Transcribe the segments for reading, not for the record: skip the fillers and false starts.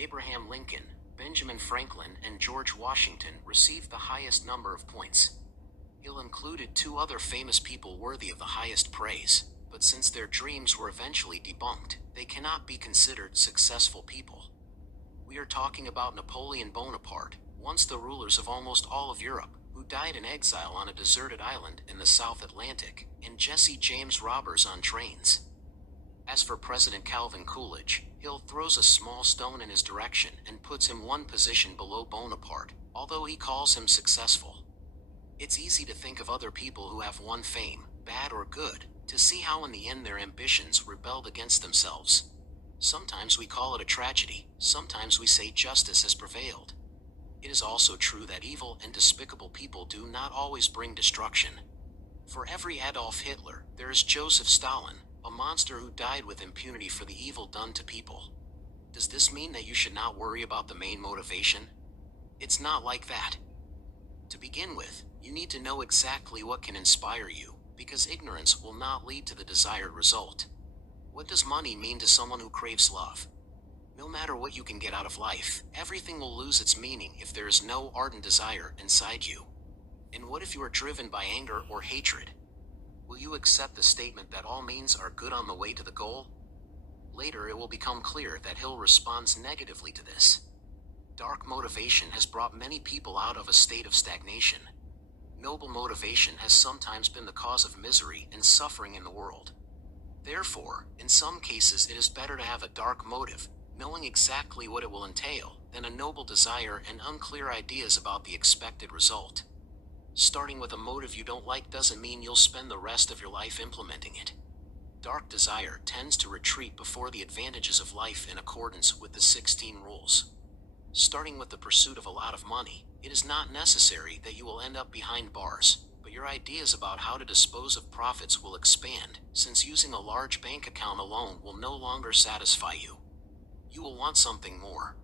Abraham Lincoln, Benjamin Franklin, and George Washington received the highest number of points. Hill included two other famous people worthy of the highest praise, but since their dreams were eventually debunked, they cannot be considered successful people. We are talking about Napoleon Bonaparte, once the rulers of almost all of Europe, who died in exile on a deserted island in the South Atlantic, and Jesse James robbers on trains. As for President Calvin Coolidge, Hill throws a small stone in his direction and puts him one position below Bonaparte, although he calls him successful. It's easy to think of other people who have won fame, bad or good, to see how in the end their ambitions rebelled against themselves. Sometimes we call it a tragedy, sometimes we say justice has prevailed. It is also true that evil and despicable people do not always bring destruction. For every Adolf Hitler, there is Joseph Stalin, a monster who died with impunity for the evil done to people. Does this mean that you should not worry about the main motivation? It's not like that. To begin with, you need to know exactly what can inspire you, because ignorance will not lead to the desired result. What does money mean to someone who craves love? No matter what you can get out of life, everything will lose its meaning if there is no ardent desire inside you. And what if you are driven by anger or hatred? Will you accept the statement that all means are good on the way to the goal? Later it will become clear that Hill responds negatively to this. Dark motivation has brought many people out of a state of stagnation. Noble motivation has sometimes been the cause of misery and suffering in the world. Therefore, in some cases it is better to have a dark motive, knowing exactly what it will entail, than a noble desire and unclear ideas about the expected result. Starting with a motive you don't like doesn't mean you'll spend the rest of your life implementing it. Dark desire tends to retreat before the advantages of life in accordance with the 16 rules. Starting with the pursuit of a lot of money, it is not necessary that you will end up behind bars, but your ideas about how to dispose of profits will expand, since using a large bank account alone will no longer satisfy you. You will want something more.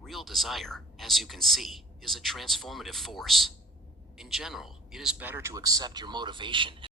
Real desire, as you can see, is a transformative force. In general, it is better to accept your motivation